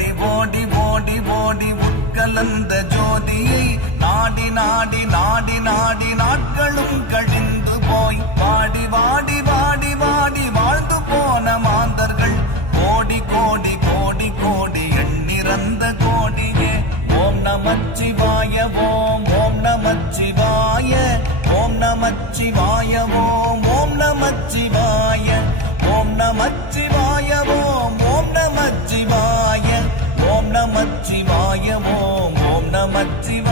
ஓடி ஓடி ஓடி ஓடி உட்கலந்த ஜோதியை நாடி நாடி நாடி நாடி நாட்களும் கழிந்து போய் வாடி வாடி வாடி வாடி வாழ்ந்து போன மாந்தர்கள் கோடி கோடி கோடி கோடி எண்ணிறந்த கோடியே. ஓம் நமச்சிவாய ஓம் ஓம் நமச்சிவாய ஓம் நமச்சிவாய ஓம் ஓம் நமச்சிவாய ஓம் நமச்சிவாய ஓம் ஓம் நமச்சிவாய ஓம் நமச்சிவாய ஓம் ஓம் நமச்சிவாய.